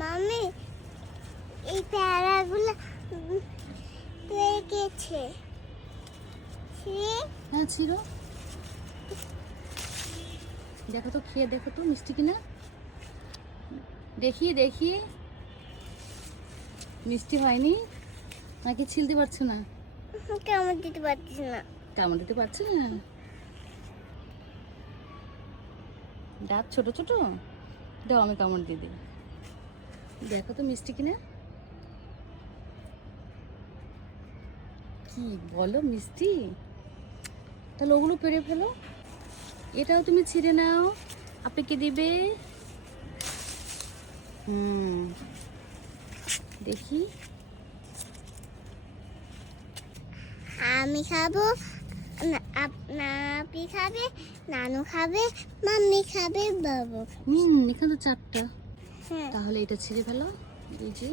মামি এই প্যারাগুলো রেখেছে। হ্যাঁ ছিল। দেখো তো, খেয়ে দেখো তো মিষ্টি কিনা। দেখি দেখি, মিষ্টি হয়নি নাকি ছিলতে পারছো না? কেমন দিতে পারছিস না। কামড় দিতে পারছি না, দাঁত ছোট ছোট। দাও আমি কামড় দিয়ে দিই। দেখো তো মিষ্টি কিনা। কি বলো, মিষ্টি? তাহলে ওগুলো পেড়ে ফেলো, এটাও তুমি ছিঁড়ে নাও, আপনাকে দিবে। দেখি। আমি খাবো, আপনি খাবে, নানু খাবে, মাম্মি খাবে, বাবু। এখানে তো 4টা। হ্যাঁ। তাহলে এটা ছিঁড়ে ফেলো, এই যে